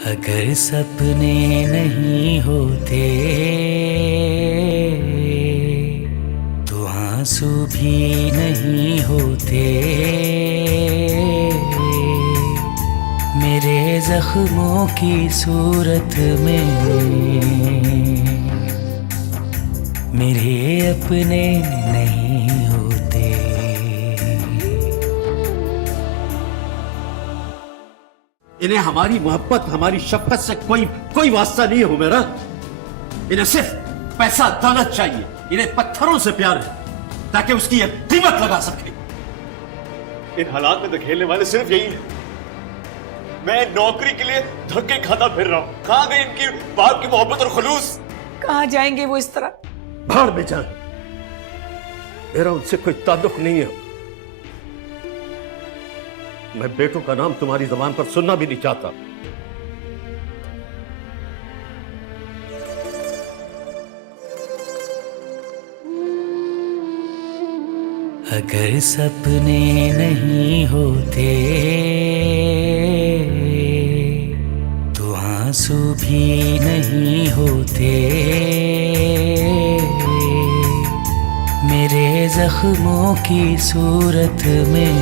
अगर सपने नहीं होते तो आंसू भी नहीं होते। मेरे जख्मों की सूरत में मेरे अपने नहीं होते। इन्हें हमारी मोहब्बत, हमारी शफकत से कोई वास्ता नहीं है मेरा। इन्हें सिर्फ पैसा दौलत चाहिए। इन्हें पत्थरों से प्यार है ताकि उसकी ये कीमत लगा सके। इन हालात में धकेलने वाले सिर्फ यही है। मैं नौकरी के लिए धक्के खाता फिर रहा हूं। कहां गई इनकी बाप की मोहब्बत और खुलूस? कहां जाएंगे वो इस तरह? भाड़ में जाए, मेरा उनसे कोई ताल्लुक नहीं है। मैं बेटों का नाम तुम्हारी जबान पर सुनना भी नहीं चाहता। अगर सपने नहीं होते तो आंसू भी नहीं होते। मेरे जख्मों की सूरत में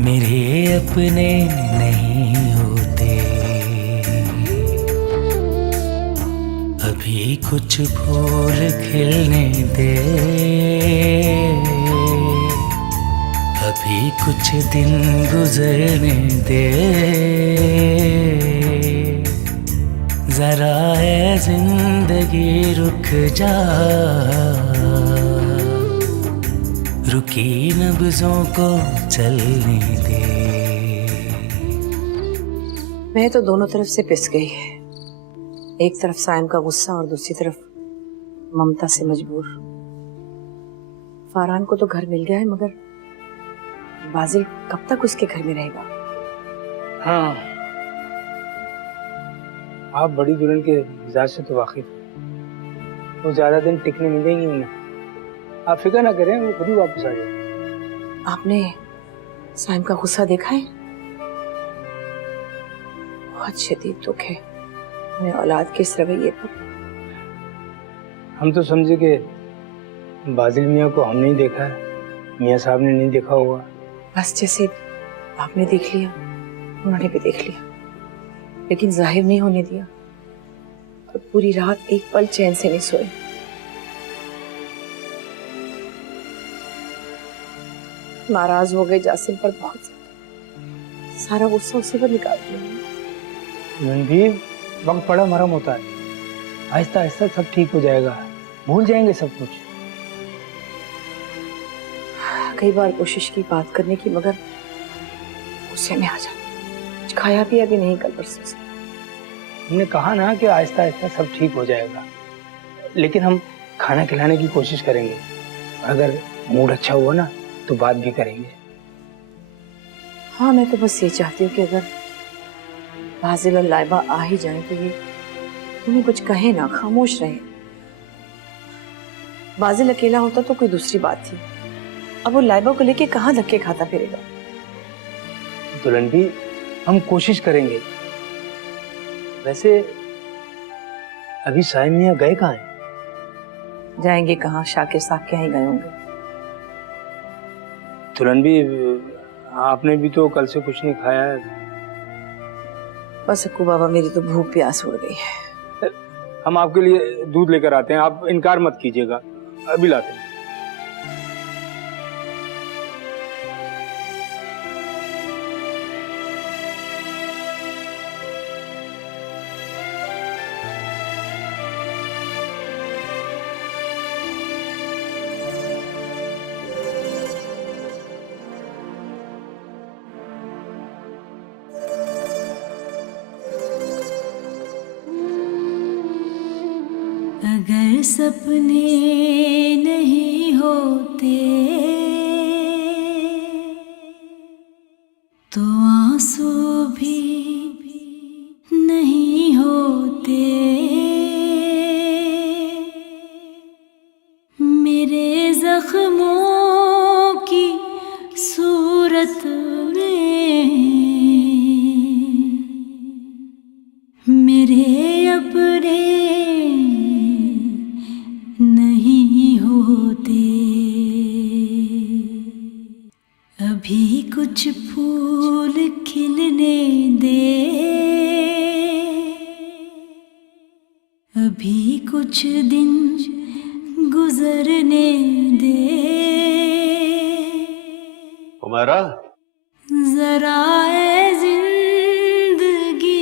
मेरे अपने नहीं होते। अभी कुछ फूल खिलने दे, अभी कुछ दिन गुजरने दे। जरा है जिंदगी रुक जा, रुकी नब्जों को चलने दे। मैं तो दोनों तरफ से पिस गई। एक तरफ साइम का गुस्सा और दूसरी तरफ ममता से मजबूर। फरहान को तो घर मिल गया है, मगर बाजिल कब तक उसके घर में रहेगा? हाँ, आप बड़ी दुल्हन के मिजाज से तो वाकिफ हैं। वो ज्यादा दिन टिकने नहीं देंगी उन्हें। आप फिक्र ना करें, वो खुद ही वापस आ जाएगी। आपने साइम का गुस्सा देखा है? बहुत शदीद दुख है अपने औलाद के इस रवैये पर। हम तो समझे कि बाजिल मियाँ को हमने ही देखा है, मियाँ साहब ने नहीं देखा होगा। बस जैसे आपने देख लिया उन्होंने भी देख लिया, लेकिन जाहिर नहीं होने दिया। और पूरी रात एक पल चैन से नहीं सोए। नाराज हो गए जासिम पर बहुत ज्यादा। सारा गुस्सा उसी पर निकाल दिया। रणबीर, वक्त बड़ा मरम होता है। आहिस्ता आहिस्ता सब ठीक हो जाएगा, भूल जाएंगे सब कुछ। कई बार कोशिश की बात करने की, मगर गुस्से में आ जाती। खाया पिया भी नहीं कल परसों से। हमने कहा ना कि आहिस्ता आहिस्ता सब ठीक हो जाएगा, लेकिन हम खाना खिलाने की कोशिश करेंगे। अगर मूड अच्छा हुआ ना तो बात भी करेंगे। हाँ, मैं तो बस ये चाहती हूँ कि अगर बाजिल और लाइबा आ ही जाए तो ये उन्हें कुछ कहे ना, खामोश रहे। बाजिल अकेला होता तो कोई दूसरी बात थी। अब वो लाइबा को लेके कहाँ धक्के खाता फिरेगा? दुल्हन भी, हम कोशिश करेंगे। वैसे अभी साइम मियां गए कहाँ हैं? जाएंगे कहाँ, शाकिर साहब के यहाँ गए होंगे। दुल्हन भी, आपने भी तो कल से कुछ नहीं खाया है। बस अक्कू बाबा, मेरी तो भूख प्यास उड़ गई है। हम आपके लिए दूध लेकर आते हैं, आप इनकार मत कीजिएगा, अभी लाते हैं। अगर सपने नहीं होते तो आंसू भी नहीं होते। मेरे जख्मों की सूरत में कुछ फूल खिलने दे, अभी कुछ दिन गुजरने दे, हुमैरा, जरा ए जिंदगी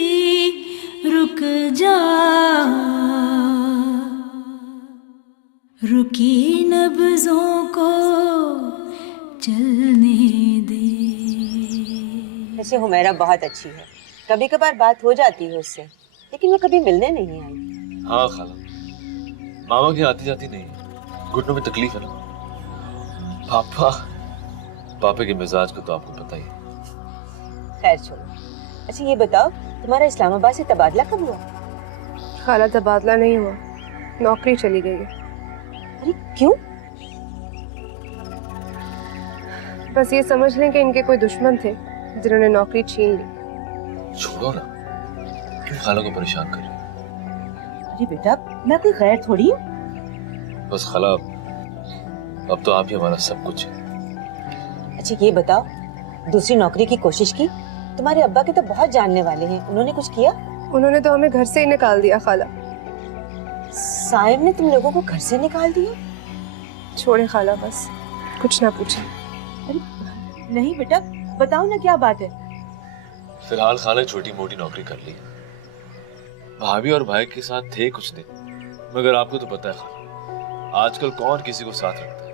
रुक जा, रुकी नब्जों को चलने दे। वैसे हुमैरा बहुत अच्छी है, कभी कभार बात हो जाती है उससे, लेकिन वो कभी मिलने नहीं आई। हाँ खाला, मामा की आती जाती नहीं, घुटनों में तकलीफ है ना। पापा के मिजाज को तो आपको पता ही है। खैर छोड़ो। अच्छा ये बताओ, तुम्हारा इस्लामाबाद से तबादला कब हुआ? खाला तबादला नहीं हुआ, नौकरी चली गई है। अरे क्यों? बस ये समझ लें कि इनके कोई दुश्मन थे जिन्होंने नौकरी छीन ली। छोड़ो ना, क्यों खाला को परेशान कर रही हो? अरे बेटा, मैं कोई गैर थोड़ी हूँ। बस खाला, अब तो आप ही हमारा सब कुछ है। अच्छा ये बताओ, दूसरी नौकरी की कोशिश की? तुम्हारे अब्बा के तो बहुत जानने वाले हैं, उन्होंने कुछ किया? उन्होंने तो हमें घर से ही निकाल दिया खाला। साहिब ने तुम लोगों को घर से निकाल दिया? छोड़े खाला, बस कुछ ना पूछे। अरे नहीं बेटा, बताओ ना क्या बात है। फिलहाल खाला छोटी मोटी नौकरी कर ली, भाभी और भाई के साथ थे कुछ दिन, मगर आपको तो पता है खाला, आजकल कौन किसी को साथ रखता है।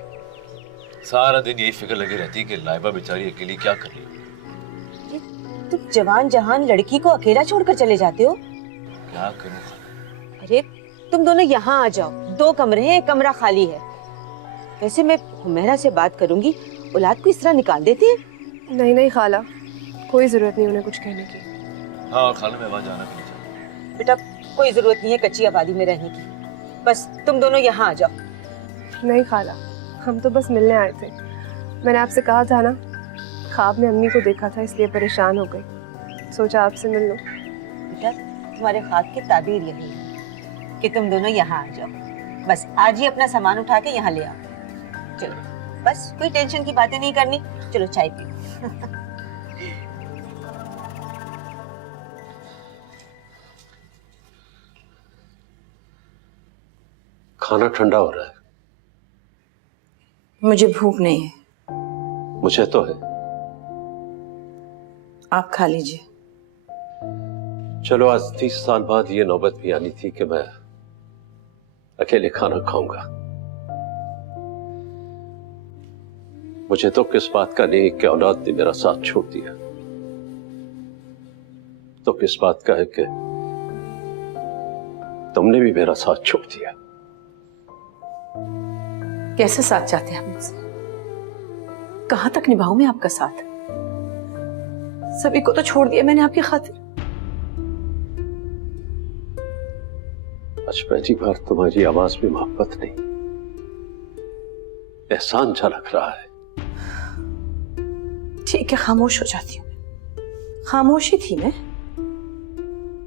सारा दिन यही फिक्र लगी रहती है कि लाइबा बेचारी अकेली क्या कर रही है। तुम जवान जहान लड़की को अकेला छोड़कर चले जाते हो? क्या करूं खाला? अरे तुम दोनों यहाँ आ जाओ, 2 कमरे हैं, 1 कमरा खाली है। वैसे मैं हुमैरा से बात करूंगी, औलाद को इस तरह निकाल देते हैं? नहीं नहीं खाला, कोई जरूरत नहीं उन्हें कुछ कहने की। हाँ खाला, मैं वहां जाना भी नहीं चाहता। बेटा कोई जरूरत नहीं है कच्ची आबादी में रहने की, बस तुम दोनों यहाँ आ जाओ। नहीं खाला, हम तो बस मिलने आए थे। मैंने आपसे कहा था ना, ख्वाब में अम्मी को देखा था इसलिए परेशान हो गई, सोचा आपसे मिल लूं। बेटा तुम्हारे ख्वाब की ताबीर यही है कि तुम दोनों यहाँ आ जाओ। बस आज ही अपना सामान उठा के यहाँ ले आओ। चलो बस, कोई टेंशन की बातें नहीं करनी। चलो चाय पियो। खाना ठंडा हो रहा है। मुझे भूख नहीं है। मुझे तो है। आप खा लीजिए। चलो, आज 30 साल बाद ये नौबत भी आनी थी कि मैं अकेले खाना खाऊंगा। मुझे तो किस बात का नहीं कि औलाद ने मेरा साथ छोड़ दिया, तो किस बात का है कि तुमने भी मेरा साथ छोड़ दिया। कैसे साथ चाहते हैं आप मुझसे? कहां तक निभाऊं मैं आपका साथ? सभी को तो छोड़ दिया मैंने आपकी खातिर। आज पहली बार तुम्हारी आवाज में मोहब्बत नहीं, एहसान झलक रहा है। ठीक है, खामोश हो जाती हूँ। खामोशी थी मैं,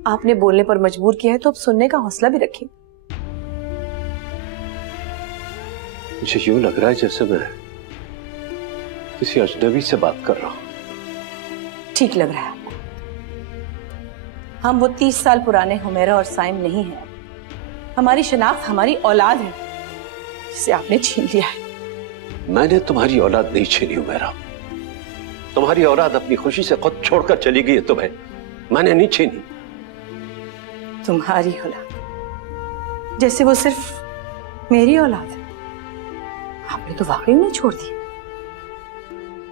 आपने बोलने पर मजबूर किया है तो अब सुनने का हौसला भी रखिए। मुझे यूं लग रहा है जैसे मैं किसी अजनबी से बात कर रहा हूं। ठीक लग रहा है आपको? हम वो 30 साल पुराने हुमैरा और साइम नहीं हैं। हमारी शनाख्त हमारी औलाद है जिसे आपने छीन लिया है। मैंने तुम्हारी औलाद नहीं छीनी हुमैरा। तुम्हारी औलाद अपनी खुशी से खुद छोड़कर चली गई है तुम्हें, मैंने नहीं छीनी। तुम्हारी औलाद जैसे वो सिर्फ मेरी औलाद है। आपने तो वाकई उन्हें छोड़ दिया,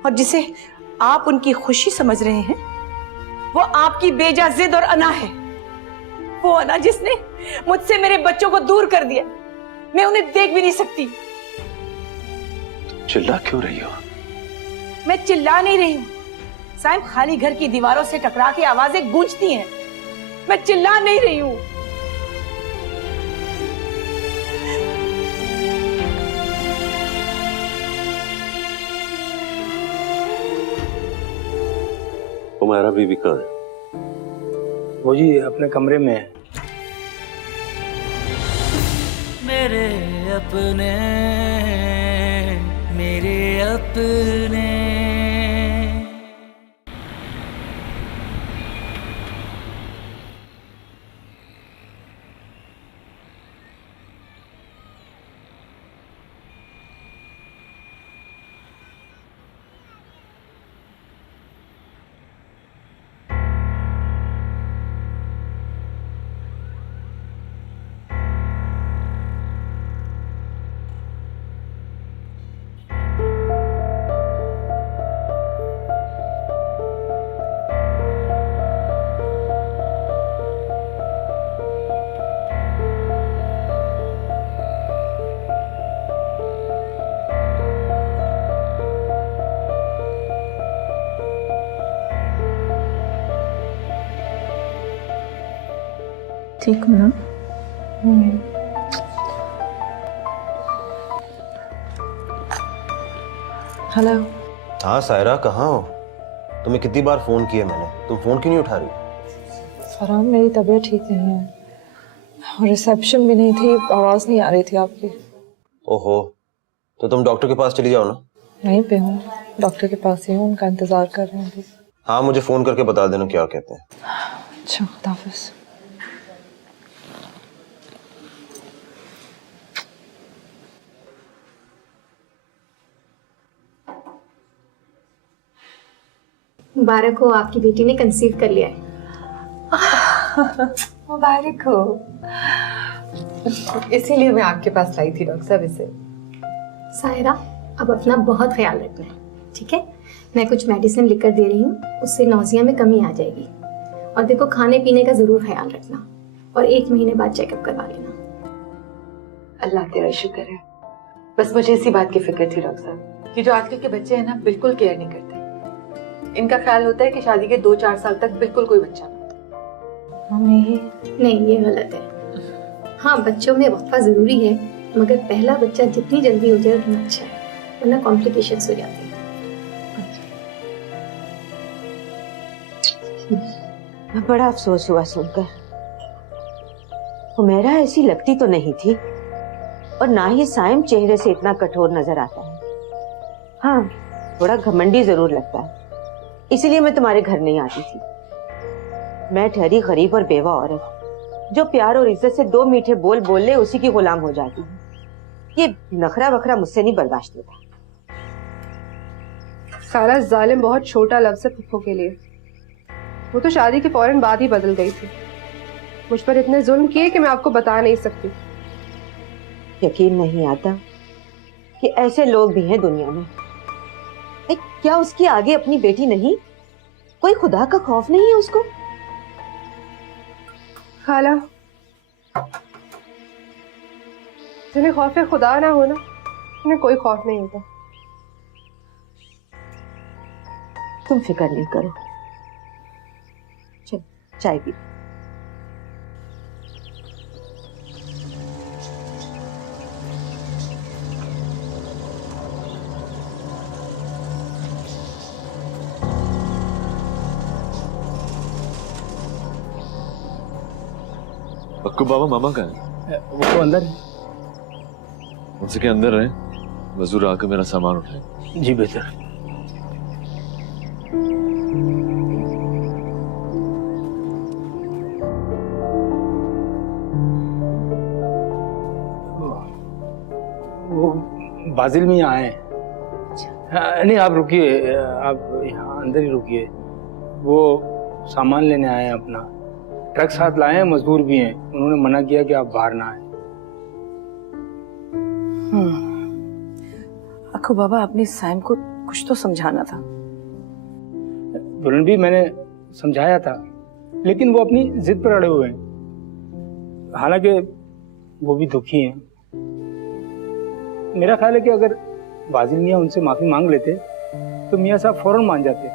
और जिसे आप उनकी खुशी समझ रहे हैं वो आपकी बेजा जिद और अना है। वो अना जिसने मुझसे मेरे बच्चों को दूर कर दिया। मैं उन्हें देख भी नहीं सकती। चिल्ला क्यों रही हो? मैं चिल्ला नहीं रही हूँ साइम, खाली घर की दीवारों से टकरा के आवाजें गूंजती हैं। मैं चिल्ला नहीं रही हूँ। हुमैरा बीबी कहाँ है? वो जी अपने कमरे में है। मेरे अपने ठीक हो ना? हेलो। हाँ सायरा, कहाँ हो? तुम्हें कितनी बार फोन किया मैंने, तुम फोन क्यों नहीं उठा रही? फरहान, मेरी तबीयत ठीक नहीं है और रिसेप्शन भी नहीं थी, आवाज नहीं आ रही थी आपकी। ओहो, तो तुम डॉक्टर के पास चली जाओ ना। वहीं पे हूँ, डॉक्टर के पास ही हूँ, उनका इंतजार कर रहे हैं अभी। हाँ, मुझे फोन करके बता देना क्या कहते हैं। अच्छा, खुदाफिज। मुबारक हो, आपकी बेटी ने कंसीव कर लिया है। मुबारक हो। इसीलिए मैं आपके पास लाई थी डॉक्टर साहब इसे। सायरा, अब अपना बहुत ख्याल रखना है, ठीक है? मैं कुछ मेडिसिन लिख कर दे रही हूँ, उससे नौजिया में कमी आ जाएगी। और देखो, खाने पीने का जरूर ख्याल रखना और 1 महीने बाद चेकअप करवा लेना। अल्लाह तेरा शुक्र है। बस मुझे इसी बात की फिक्र थी डॉक्टर साहब, कि जो आजकल के बच्चे हैं ना, बिल्कुल केयर नहीं करते। इनका ख्याल होता है कि शादी के 2-4 साल तक बिल्कुल कोई बच्चा ना। मम्मी, नहीं, ये गलत है। हाँ, बच्चों में वफ़ा जरूरी है, मगर पहला बच्चा जितनी जल्दी हो जाए उतना अच्छा है, वरना कॉम्प्लिकेशंस हो जाती हैं। बड़ा अफसोस हुआ सुनकर। हुमैरा ऐसी लगती तो नहीं थी और ना ही साइम चेहरे से इतना कठोर नजर आता है। हाँ, थोड़ा घमंडी जरूर लगता है, इसीलिए मैं तुम्हारे घर नहीं आती थी। मैं ठहरी गरीब और बेवा औरत, जो प्यार और इज्जत से 2 मीठे बोल बोल ले उसी की गुलाम हो जाती हूँ। ये नखरा वखरा मुझसे नहीं बर्दाश्त होता। सारा जालिम बहुत छोटा लफ्ज़ है पुप्पो के लिए। वो तो शादी के फौरन बाद ही बदल गई थी। मुझ पर इतने जुल्म किए कि मैं आपको बता नहीं सकती। यकीन नहीं आता कि ऐसे लोग भी हैं दुनिया में। क्या उसकी आगे अपनी बेटी नहीं? कोई खुदा का खौफ नहीं है उसको? खाला, जिन्हें खौफ खुदा ना हो ना, उन्हें कोई खौफ नहीं होता। तुम फिक्र नहीं करो, चल चाय पी। अक्कू बाबा मामा का है? वो तो अंदर है। उनसे के अंदर रहे, मजदूर आकर मेरा सामान उठाए। जी बेहतर। वो बाजिल में यहाँ आए हैं। नहीं, आप रुकिए, आप यहाँ अंदर ही रुकिए। वो सामान लेने आए हैं अपना, ट्रक साथ लाए हैं, मजदूर भी हैं। उन्होंने मना किया कि आप बाहर ना आए। अक्कू बाबा, अपनी साइम को कुछ तो समझाना था। दुल्हन भी मैंने समझाया था, लेकिन वो अपनी जिद पर अड़े हुए हैं। हालांकि वो भी दुखी हैं। मेरा ख्याल है कि अगर बाजिल मियाँ उनसे माफी मांग लेते तो मियाँ साहब फौरन मान जाते।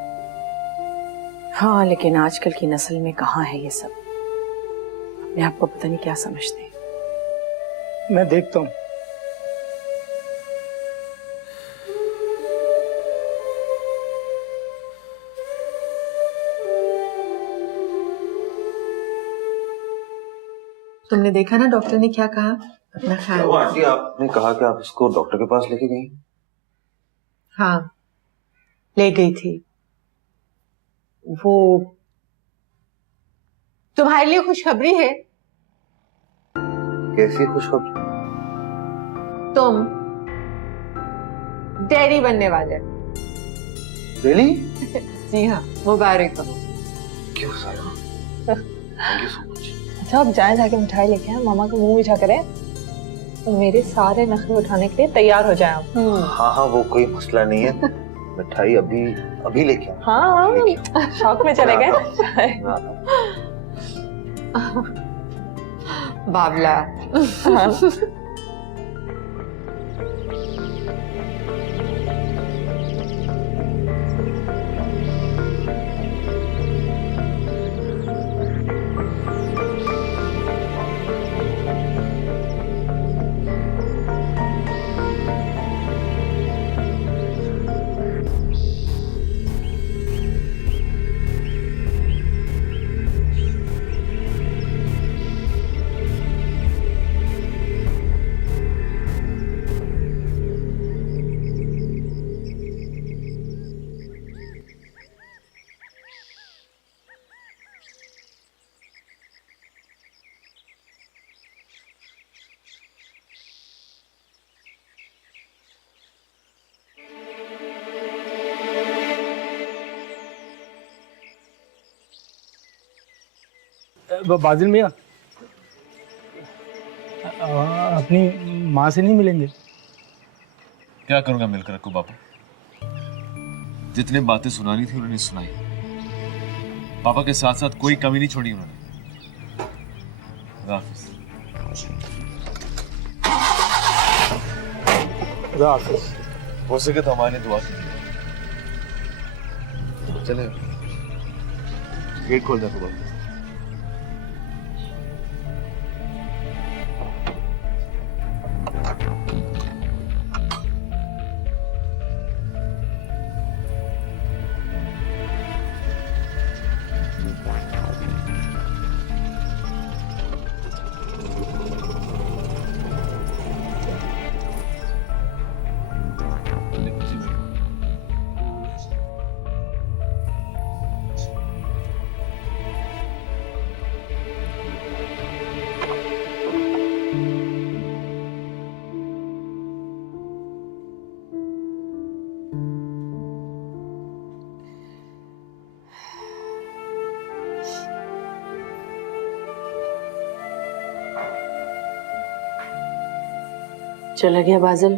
हाँ, लेकिन आजकल की नस्ल में कहाँ है ये सब। अपने आप को पता नहीं क्या समझते हैं। मैं देखता हूँ। तुमने देखा ना डॉक्टर ने क्या कहा? अपना ख्याल तो आंटी, आपने कहा कि आप इसको डॉक्टर के पास लेके गई? हाँ, ले गई थी। वो तुम्हारे लिए खुशखबरी है। कैसी खुशखबरी? तुम डैडी बनने वाले। रियली? जी हाँ, मुबारक हो। क्यों सारा? Thank you so much. अच्छा, आप जाके मिठाई लेके आए, मामा का मुंह मीठा करें तो मेरे सारे नखरे उठाने के लिए तैयार हो जाए आप। हाँ हाँ, वो कोई मसला नहीं है। मिठाई अभी अभी लेके आओ। हाँ, शौक में चले गए बाबला। बाजिल मियाँ, अपनी माँ से नहीं मिलेंगे? क्या करूंगा मिलकर अक्कू बाबा? जितने बातें सुनानी थी उन्होंने सुनाई। पापा के साथ साथ कोई कमी नहीं छोड़ी उन्होंने। हो सके तो हमारे लिए दुआ कीजिए। चले गेट खोल दे बाबा। चला गया बाजिल?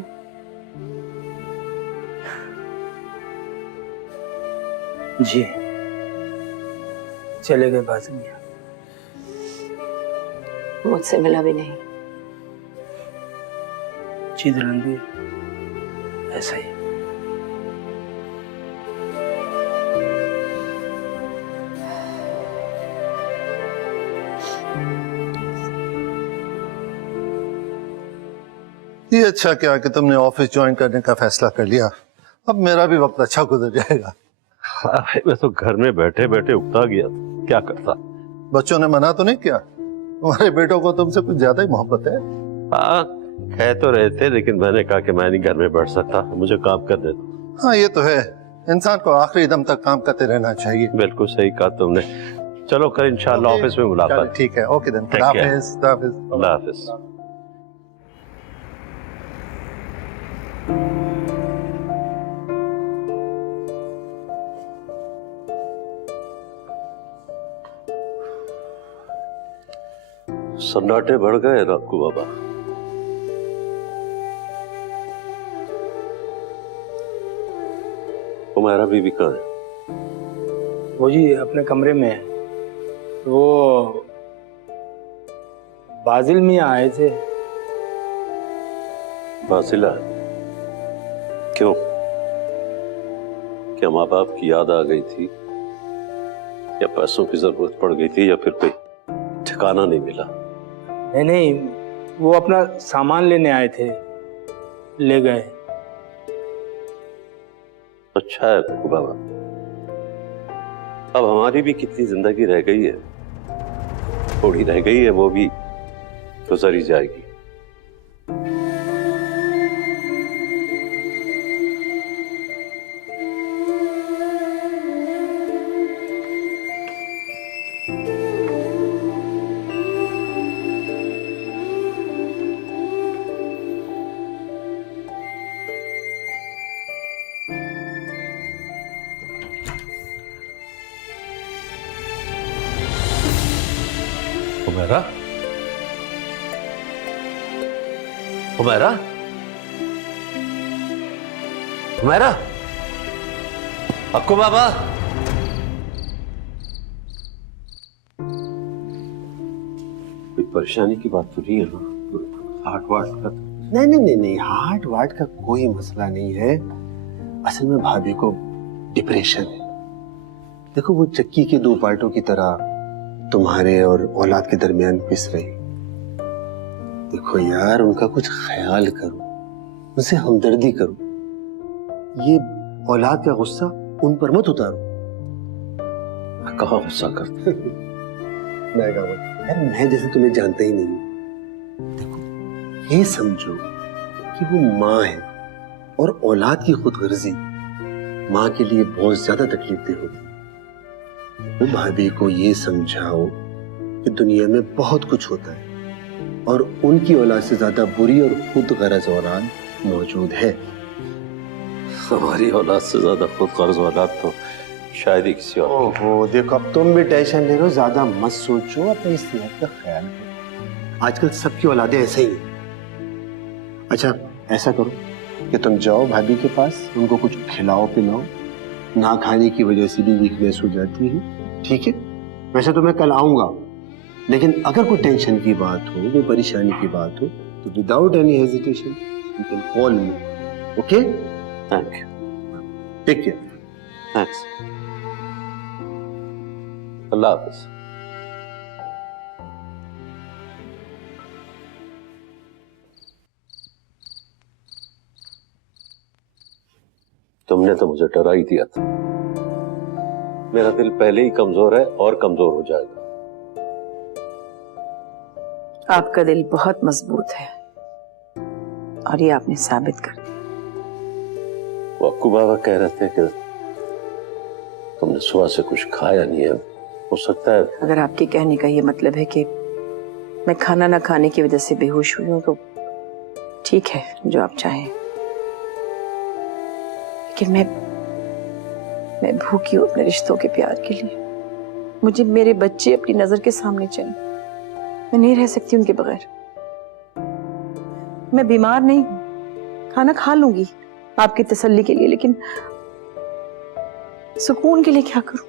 जी चले गए बाजिल मियाँ। मुझसे मिला भी नहीं? जी दुल्हन भी ऐसा ही। ये अच्छा क्या कि तुमने ऑफिस ज्वाइन करने का फैसला कर लिया। अब मेरा भी वक्त अच्छा गुजर जाएगा। मैं तो घर में बैठे बैठे उकता गया था, क्या करता। बच्चों ने मना तो नहीं किया? तुम्हारे बेटों को तुमसे कुछ ज्यादा ही मोहब्बत है। हाँ कह तो रहे थे, लेकिन मैंने कहा कि मैं नहीं घर में बैठ सकता, मुझे काम करने दो। हाँ ये तो है, इंसान को आखिरी दम तक काम करते रहना चाहिए। बिल्कुल सही कहा तुमने। चलो कल इंशाल्लाह ऑफिस में मुलाकात। ठीक है, ओके देन। खुदा हाफिज। खुदा हाफिज। सन्नाटे बढ़ गए अक्कू बाबा। हुमैरा बीबी कहाँ है? वो जी अपने कमरे में है। वो बाजिल मियाँ आए थे। बाजिल आए? क्यों? क्या माँ बाप की याद आ गई थी, या पैसों की जरूरत पड़ गई थी, या फिर कोई ठिकाना नहीं मिला? नहीं, वो अपना सामान लेने आए थे, ले गए। अच्छा है अक्कू बाबा, अब हमारी भी कितनी जिंदगी रह गई है, थोड़ी रह गई है, वो भी गुजर ही जाएगी। हुमैरा, हुमैरा, हुमैरा, अक्कू बाबा। कोई परेशानी की बात तो नहीं है ना? हार्ट वार्ट का? नहीं, हार्ट वार्ट का कोई मसला नहीं है। असल में भाभी को डिप्रेशन है। देखो वो चक्की के दो पार्टों की तरह तुम्हारे और औलाद के दरमियान पिस रही। देखो यार, उनका कुछ ख्याल करो, उनसे हमदर्दी करो। ये औलाद का गुस्सा उन पर मत उतारो। मैं कहाँ गुस्सा करता? यार मैं जैसे तुम्हें जानता ही नहीं। देखो ये समझो कि वो माँ है और औलाद की खुदगर्जी माँ के लिए बहुत ज्यादा तकलीफदेह होती है। वो भाभी को ये समझाओ कि दुनिया में बहुत कुछ होता है और उनकी औलाद से ज्यादा बुरी और खुद गरज औलाद मौजूद है। हमारी औलाद से ज्यादा खुद गर्ज औलाद तो शायद ही किसी और। ओहो देखो, अब तुम भी टेंशन ले रहे हो, ज्यादा मत सोचो, अपनी सेहत का ख्याल करो। आजकल सबकी औलादें ऐसे ही हैं। अच्छा ऐसा करो कि तुम जाओ भाभी के पास, उनको कुछ खिलाओ पिलाओ, ना खाने की वजह से भी वीकनेस हो जाती है, ठीक है? वैसे तो मैं कल आऊंगा, लेकिन अगर कोई टेंशन की बात हो, कोई परेशानी की बात हो, तो without any hesitation you can call me, okay? Thank you, take care. Thanks, अल्लाह हाफिज। तुमने तो मुझे डरा ही दिया था। मेरा दिल पहले ही कमजोर है और कमजोर हो जाएगा। आपका दिल बहुत मजबूत है और ये आपने साबित कर दिया। वो अक्कू बाबा कह रहे थे कि तुमने सुबह से कुछ खाया नहीं है, हो सकता है। अगर आपके कहने का ये मतलब है कि मैं खाना ना खाने की वजह से बेहोश हुई हूँ तो ठीक है, जो आप चाहें, लेकिन मैं भूखी हूँ अपने रिश्तों के प्यार के लिए। मुझे मेरे बच्चे अपनी नजर के सामने चाहिए, मैं नहीं रह सकती उनके बगैर। मैं बीमार नहीं हूं, खाना खा लूंगी आपकी तसल्ली के लिए, लेकिन सुकून के लिए क्या करूं?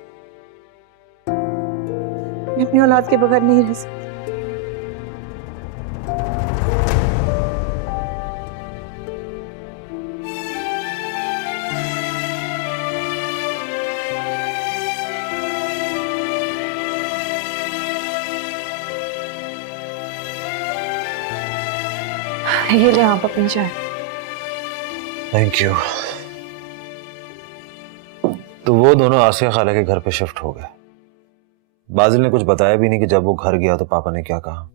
मैं अपनी औलाद के बगैर नहीं रह सकती। ये ले आप अपनी चाय। Thank you. तो वो दोनों आसिया खाला के घर पे शिफ्ट हो गए। बाजिल ने कुछ बताया भी नहीं कि जब वो घर गया तो पापा ने क्या कहा?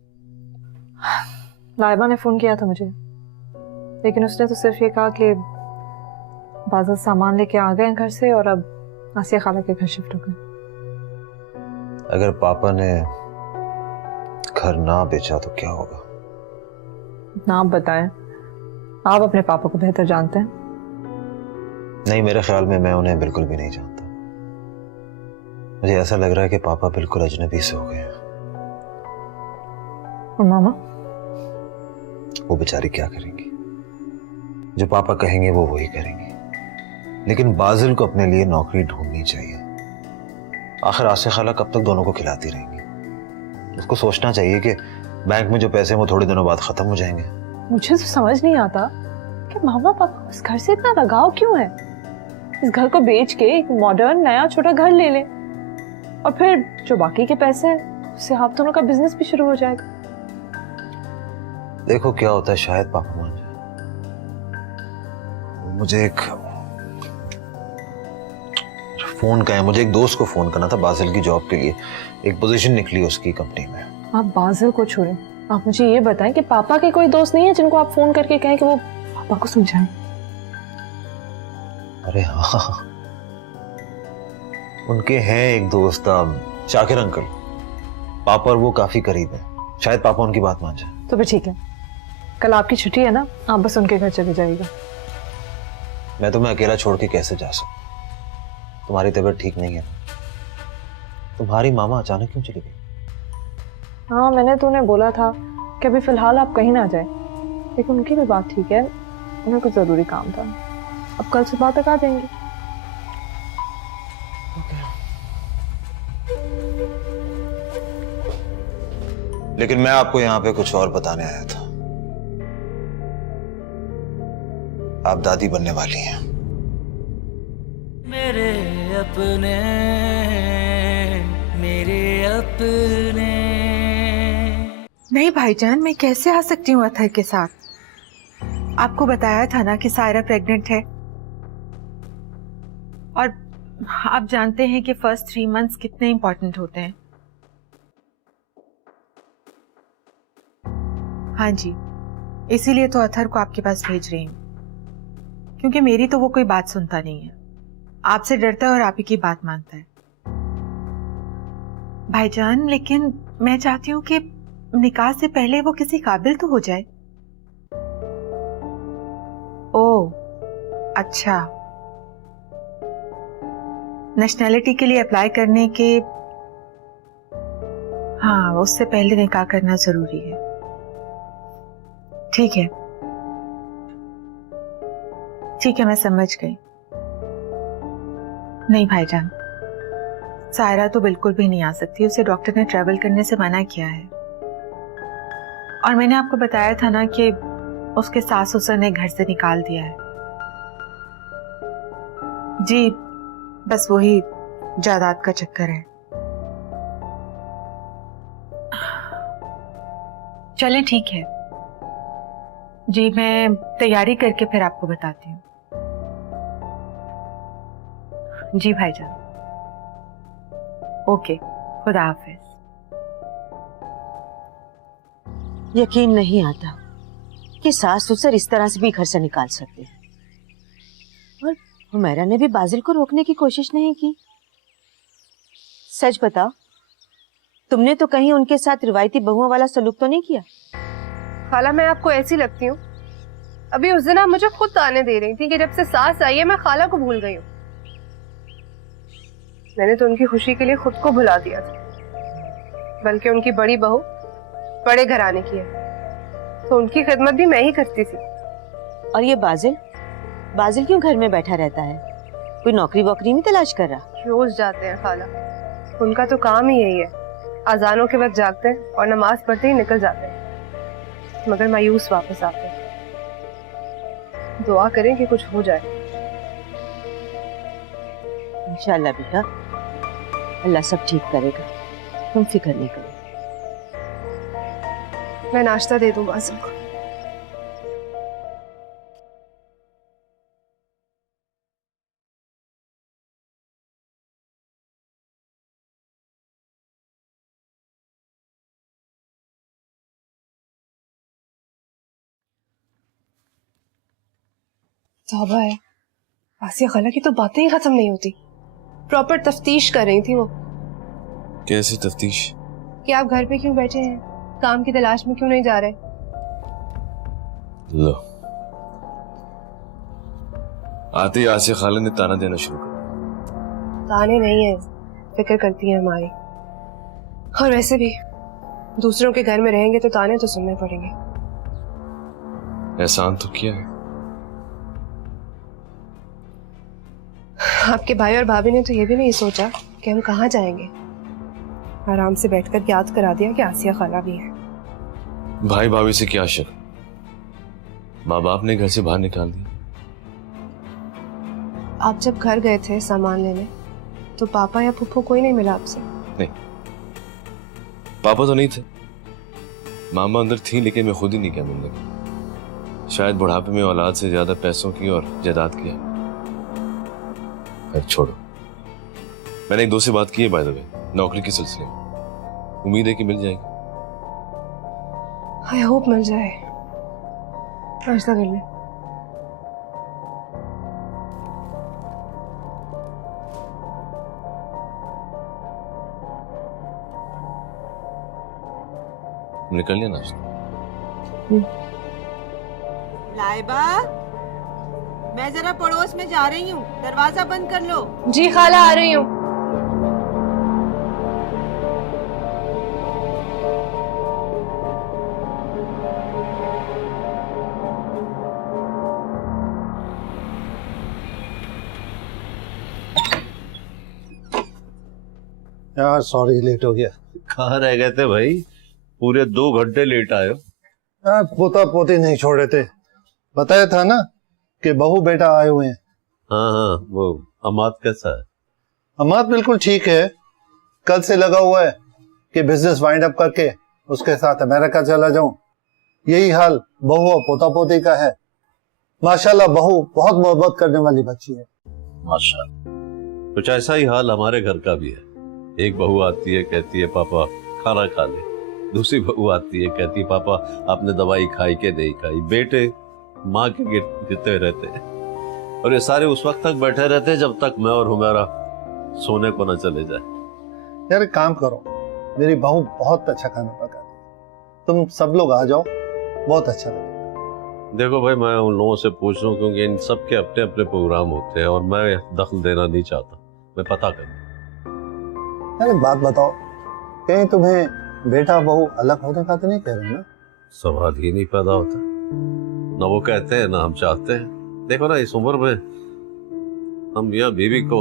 लाइबा ने फोन किया था मुझे, लेकिन उसने तो सिर्फ ये कहा कि बाजिल सामान लेके आ गए घर से और अब आसिया खाला के घर शिफ्ट हो गए। अगर पापा ने घर ना बेचा तो क्या होगा? ना आप बताएं, आप अपने पापा को बेहतर जानते हैं। नहीं, मेरे ख्याल में मैं उन्हें बिल्कुल भी नहीं जानता। मुझे ऐसा लग रहा है कि पापा बिल्कुल अजनबी से हो गए हैं। और मामा? वो बेचारी क्या करेंगी? जो पापा कहेंगे वो वही करेंगी। लेकिन बाजिल को अपने लिए नौकरी ढूंढनी चाहिए। आखिर आसिया खाला कब तक दोनों को खिलाती रहेंगी? उसको सोचना चाहिए कि बैंक में जो पैसे हैं वो थोड़े दिनों बाद खत्म हो जाएंगे। मुझे तो समझ नहीं आता कि मामा पापा इस घर से इतना लगाव क्यों है। इस घर को बेच के एक मॉडर्न नया छोटा घर ले लें और फिर जो बाकी के पैसे हैं उससे आप दोनों का बिजनेस भी शुरू हो जाएगा। देखो क्या होता है, शायद पापा मान जाए। मुझे एक दोस्त को फोन करना था बाजिल की जॉब के लिए। एक पोजीशन निकली उसकी कंपनी में। आप बाजिल को छोड़ें, आप मुझे ये बताएं कि पापा के कोई दोस्त नहीं है जिनको आप फोन करके कहें कि वो पापा को समझाएं? अरे हाँ, उनके हैं एक दोस्त शाकिर अंकल। पापा और वो काफी करीब है, शायद पापा उनकी बात मान जाए। तो फिर ठीक है, कल आपकी छुट्टी है ना, आप बस उनके घर चले जाइएगा। मैं तुम्हें अकेला छोड़ के कैसे जा सकता? तुम्हारी तबीयत ठीक नहीं है। तुम्हारी मामा अचानक क्यों चली गई? हाँ, मैंने तो उन्हें बोला था कि अभी फिलहाल आप कहीं ना जाए, लेकिन उनकी भी बात ठीक है, उन्हें कुछ जरूरी काम था। अब कल सुबह तक आ जाएंगे। लेकिन मैं आपको यहाँ पे कुछ और बताने आया था। आप दादी बनने वाली हैं। मेरे अपने, मेरे अपने। नहीं भाईजान, मैं कैसे आ सकती हूँ अथर के साथ? आपको बताया था ना कि सायरा प्रेग्नेंट है, और आप जानते हैं कि फर्स्ट 3 मंथ्स कितने इंपॉर्टेंट होते हैं। हाँ जी, इसीलिए तो अथर को आपके पास भेज रही हूँ, क्योंकि मेरी तो वो कोई बात सुनता नहीं है, आपसे डरता है और आप ही की बात मानता है। भाईजान, लेकिन मैं चाहती हूँ कि निकाह से पहले वो किसी काबिल तो हो जाए। ओह अच्छा, नेशनैलिटी के लिए अप्लाई करने के, हाँ, उससे पहले निकाह करना जरूरी है। ठीक है, ठीक है, मैं समझ गई। नहीं भाईजान, सायरा तो बिल्कुल भी नहीं आ सकती, उसे डॉक्टर ने ट्रैवल करने से मना किया है। और मैंने आपको बताया था ना कि उसके सास ससुर ने घर से निकाल दिया है। जी, बस वही जायदाद का चक्कर है। चलें, ठीक है जी, मैं तैयारी करके फिर आपको बताती हूँ। जी भाईजान, ओके, खुदा हाफिज। यकीन नहीं आता कि सास ससुर इस तरह से भी घर से निकाल सकते हैं। और हुमैरा ने भी बाजिल को रोकने की कोशिश नहीं की। सच बताओ, तुमने तो कहीं उनके साथ रिवायती बहुओं वाला सलूक तो नहीं किया? खाला, मैं आपको ऐसी लगती हूँ? अभी उस दिन आप मुझे खुद ताने दे रही थी कि जब से सास आई है मैं खाला को भूल गई हूँ। मैंने तो उनकी खुशी के लिए खुद को भुला दिया था, बल्कि उनकी बड़ी बहू बड़े घराने की है, तो उनकी खिदमत भी मैं ही करती थी। और ये बाजिल क्यों घर में बैठा रहता है? कोई नौकरी वोकरी नहीं तलाश कर रहा? रोज जाते हैं खाला, उनका तो काम ही यही है। अजानों के वक्त जागते हैं और नमाज पढ़ते ही निकल जाते हैं, मगर मायूस वापस आते हैं। दुआ करें कि कुछ हो जाए। इंशाल्लाह बेटा, अल्लाह सब ठीक करेगा, तुम फिक्र नहीं करो। मैं नाश्ता दे दूं बाजिल को? तौबा है, आसिया खाला की तो बातें ही खत्म नहीं होती। प्रॉपर तफ्तीश कर रही थी वो। कैसी तफ्तीश? कि आप घर पे क्यों बैठे हैं, काम की तलाश में क्यों नहीं जा रहे? लो, आते ही आसिया खाला ने ताना देना शुरू कर। ताने नहीं है, फिक्र करती है हमारी। और वैसे भी दूसरों के घर में रहेंगे तो ताने तो सुनने पड़ेंगे। एहसान तो किया है। आपके भाई और भाभी ने तो ये भी नहीं सोचा कि हम कहाँ जाएंगे। आराम से बैठकर याद करा दिया कि आसिया खाला भी है। भाई भाभी से क्या शक, माँ बाप ने घर से बाहर निकाल दिया। आप जब घर गए थे सामान लेने तो पापा या फूफो कोई नहीं मिला आपसे? नहीं, पापा तो नहीं थे, मामा अंदर थी, लेकिन मैं खुद ही नहीं गया मिलने को। शायद बुढ़ापे में औलाद से ज्यादा पैसों की और जायदाद की है। खैर छोड़ो, मैंने एक दो से बात की है बाय द वे, नौकरी के सिलसिले में। उम्मीद है कि मिल जाएगी। आई होप मिल जाए। नाश्ता कर ले। निकल लिया नाश्ता? लाइबा, मैं जरा पड़ोस में जा रही हूँ, दरवाजा बंद कर लो। जी खाला, आ रही हूँ। यार सॉरी, लेट हो गया। कहाँ रह गए थे भाई? पूरे 2 घंटे लेट आए हो। यार पोता पोती नहीं छोड़े थे, बताया था ना कि बहू बेटा आए हुए हैं। हाँ हाँ, वो अमाद कैसा है? अमाद बिल्कुल ठीक है, कल से लगा हुआ है कि बिजनेस वाइंड अप करके उसके साथ अमेरिका चला जाऊं। यही हाल बहू और पोता पोती का है। माशाल्लाह बहू बहुत मोहब्बत करने वाली बच्ची है। माशाल्लाह। कुछ ऐसा ही हाल हमारे घर का भी है। एक बहू आती है, कहती है पापा खाना खा ले। दूसरी बहू आती है, कहती है पापा आपने दवाई खाई के नहीं खाई। बेटे माँ के गिरते रहते हैं, और ये सारे उस वक्त तक बैठे रहते हैं जब तक मैं और हुमैरा सोने को न चले जाए। यार एक काम करो, मेरी बहू बहुत अच्छा खाना पकाती है, तुम सब लोग आ जाओ, बहुत अच्छा लगेगा। देखो भाई, मैं उन लोगों से पूछ रहा हूँ क्योंकि इन सब के अपने अपने प्रोग्राम होते हैं और मैं दखल देना नहीं चाहता। मैं पता करूँ। अरे बात बताओ, कहीं तुम्हें बेटा बहू अलग होने का तो नहीं कह रहे ना? सवाल ही नहीं पैदा होता, ना वो कहते हैं ना हम चाहते हैं। देखो ना, इस उम्र में हम मियां बीवी को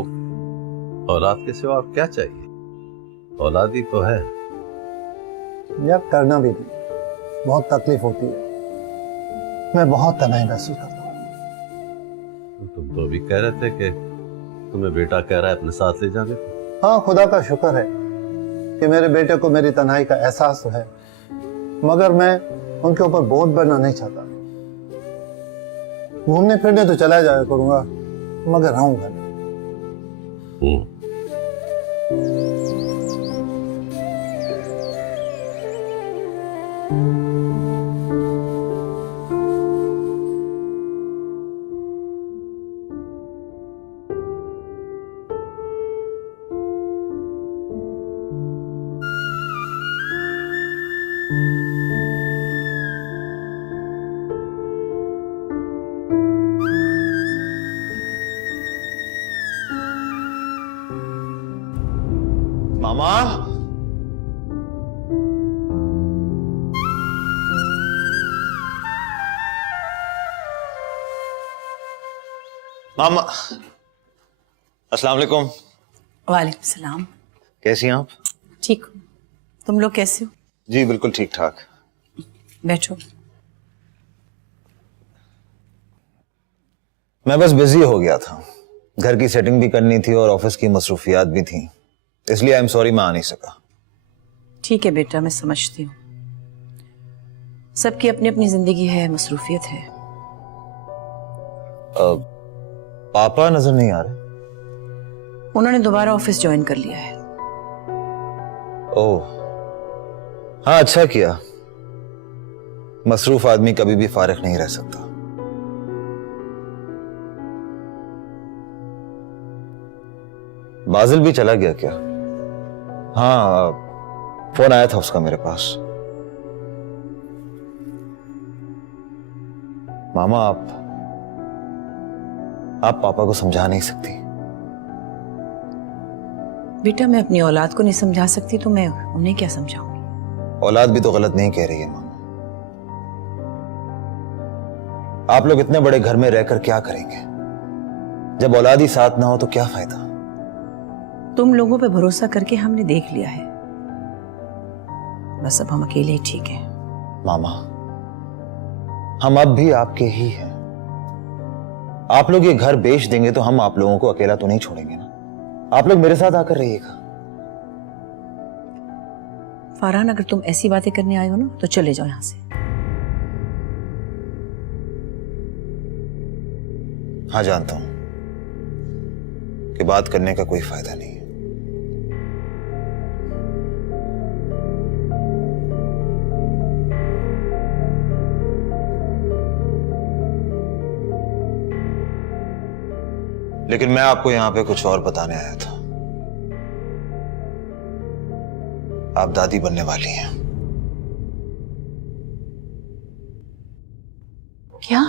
औलाद के सिवा और क्या चाहिए? औलाद ही तो है। या करना भी नहीं, बहुत तकलीफ होती है, मैं बहुत तनाई महसूस करता हूँ। तुम तो अभी कह रहे थे कि तुम्हें बेटा कह रहा है अपने साथ ले जाने को। हाँ, खुदा का शुक्र है कि मेरे बेटे को मेरी तन्हाई का एहसास तो है, मगर मैं उनके ऊपर बोझ बनना नहीं चाहता। घूमने फिरने तो चला जाया करूंगा, मगर रहूंगा नहीं। मामा, मामा, अस्सलाम वालेकुम। वालेकुम सलाम। कैसी हैं आप? ठीक हूँ, तुम लोग कैसे हो? जी बिल्कुल ठीक ठाक। बैठो। मैं बस बिजी हो गया था, घर की सेटिंग भी करनी थी और ऑफिस की मसरूफियात भी थी, इसलिए आई एम सॉरी मैं आ नहीं सका। ठीक है बेटा, मैं समझती हूँ, सबकी अपनी अपनी जिंदगी है, मसरूफियत है। पापा नजर नहीं आ रहे? उन्होंने दोबारा ऑफिस ज्वाइन कर लिया है। ओह हाँ, अच्छा किया। मसरूफ आदमी कभी भी फारिग नहीं रह सकता। बाजिल भी चला गया क्या? हाँ, फोन आया था उसका मेरे पास। मामा, आप पापा को समझा नहीं सकती? बेटा, मैं अपनी औलाद को नहीं समझा सकती तो मैं उन्हें क्या समझाऊंगी? औलाद भी तो गलत नहीं कह रही है मामा। आप लोग इतने बड़े घर में रहकर क्या करेंगे? जब औलाद ही साथ ना हो तो क्या फायदा? तुम लोगों पे भरोसा करके हमने देख लिया है, बस अब हम अकेले ही ठीक हैं। मामा, हम अब भी आपके ही हैं। आप लोग ये घर बेच देंगे तो हम आप लोगों को अकेला तो नहीं छोड़ेंगे ना। आप लोग मेरे साथ आकर रहिएगा। फरहान, अगर तुम ऐसी बातें करने आए हो ना तो चले जाओ यहां से। हाँ, जानता हूं कि बात करने का कोई फायदा नहीं है। लेकिन मैं आपको यहां पे कुछ और बताने आया था। आप दादी बनने वाली हैं। क्या?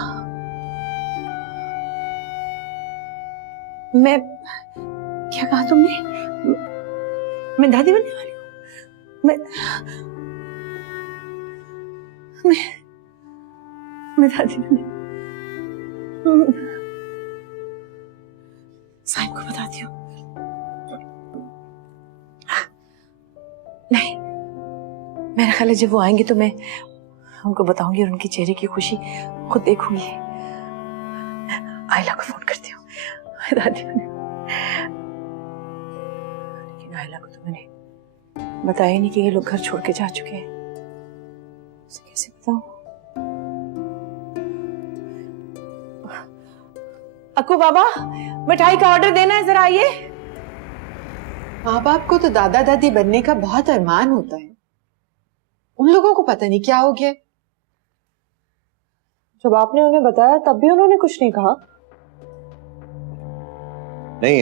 मैं क्या कहा तुमने? मैं दादी बनने वाली हूँ? मैं दादी बनने, साहिब को बताती हूँ। नहीं, मेरा ख्याल है जब वो आएंगे तो मैं उनको बताऊंगी और उनके चेहरे की खुशी खुद देखूंगी। आयला को फोन करती हूँ। दादी बने, लेकिन आयला को तो मैंने बताया ही नहीं कि ये लोग घर छोड़ के जा चुके हैं। उसे कैसे बताऊं? अक्कू बाबा, मिठाई का ऑर्डर देना है, जरा आइए। माँ बाप को तो दादा दादी बनने का बहुत अरमान होता है, उन लोगों को पता नहीं क्या हो गया। जब आपने उन्हें बताया तब भी उन्होंने कुछ नहीं कहा? नहीं,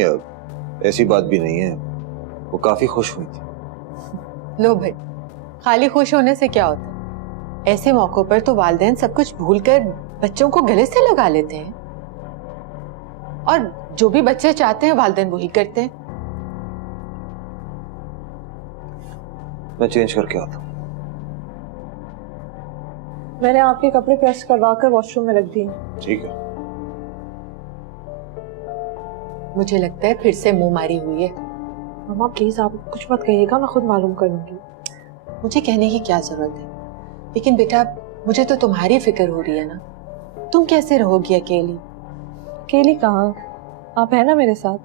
ऐसी बात भी नहीं है, वो काफी खुश हुई थी। लो भाई, खाली खुश होने से क्या होता है? ऐसे मौकों पर तो वालिदैन सब कुछ भूलकर बच्चों को गले से लगा लेते हैं, और जो भी बच्चे चाहते हैं वालिदैन वही करते हैं। मैं चेंज करके आता हूँ। मैंने आपके कपड़े प्रेस करवा कर वॉशरूम में रख दिए। ठीक है। मुझे लगता है फिर से मुंह मारी हुई है। मामा प्लीज आप कुछ मत कहिएगा, मैं खुद मालूम कर लूंगी। मुझे कहने की क्या जरूरत है, लेकिन बेटा मुझे तो तुम्हारी फिक्र हो रही है ना। तुम कैसे रहोगी अकेली? अकेली कहाँ, आप है ना मेरे साथ।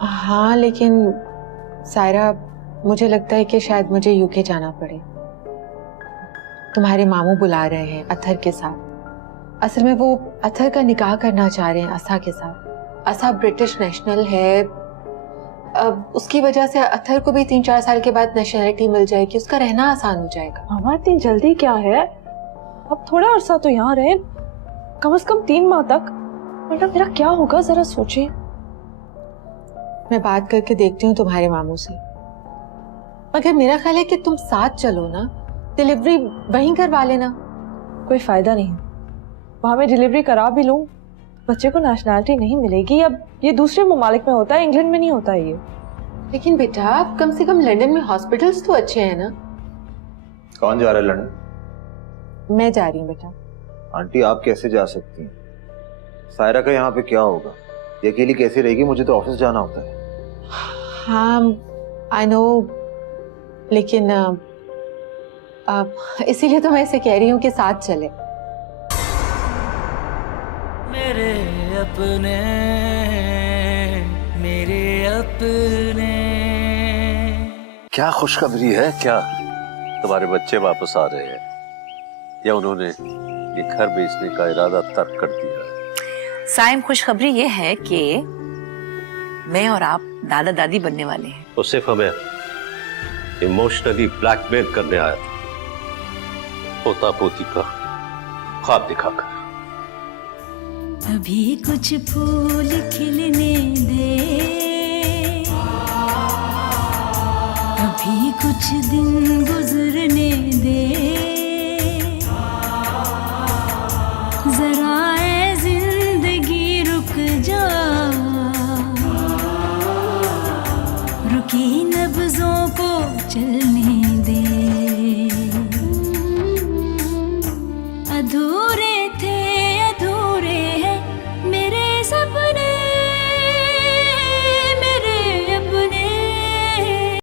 हाँ लेकिन सायरा, मुझे लगता है कि शायद मुझे यूके जाना पड़े। तुम्हारे मामू बुला रहे हैं अथर के साथ। असल में वो अथर का निकाह करना चाह रहे हैं असा के साथ। असा ब्रिटिश नेशनल है, अब उसकी वजह से अथर को भी 3-4 साल के बाद नेशनलिटी मिल जाएगी, उसका रहना आसान हो जाएगा। मामा इतनी जल्दी क्या है, अब थोड़ा अरसा तो यहाँ रहे, कम से कम 3 माह तक, वरना मेरा क्या होगा जरा सोचिए। मैं बात करके देखती हूँ तुम्हारे मामू से, मगर मेरा ख्याल है कि तुम साथ चलो ना, डिलीवरी वहीं करवा लेना। कोई फायदा नहीं, वहां मैं डिलीवरी करा भी लूं, बच्चे को नेशनलिटी नहीं मिलेगी। अब ये दूसरे ममालिक में होता है, इंग्लैंड में नहीं होता है ये। लेकिन बेटा कम से कम लंदन में हॉस्पिटल्स तो अच्छे हैं ना। कौन जा रहा है लंदन? मैं जा रही हूँ बेटा। आंटी आप कैसे जा सकती हैं? सायरा का यहाँ पे क्या होगा? ये अकेली कैसे रहेगी? मुझे तो ऑफिस जाना होता है। हाँ आई नो, लेकिन इसीलिए तो मैं इसे कह रही हूँ कि साथ चले। मेरे अपने, मेरे अपने। क्या खुशखबरी है? क्या तुम्हारे बच्चे वापस आ रहे हैं या उन्होंने ये घर बेचने का इरादा तर्क कर दिया? साइम, खुशखबरी ये है कि मैं और आप दादा दादी बनने वाले हैं। तो सिर्फ हमें इमोशनली ब्लैकमेल करने आया था, पोता पोती का ख्वाब दिखाकर। अभी कुछ फूल खिलने दे, अभी कुछ दिन गुजरने दे, जरा ए जिंदगी रुक जा, रुकी नब्जों को चलने दे।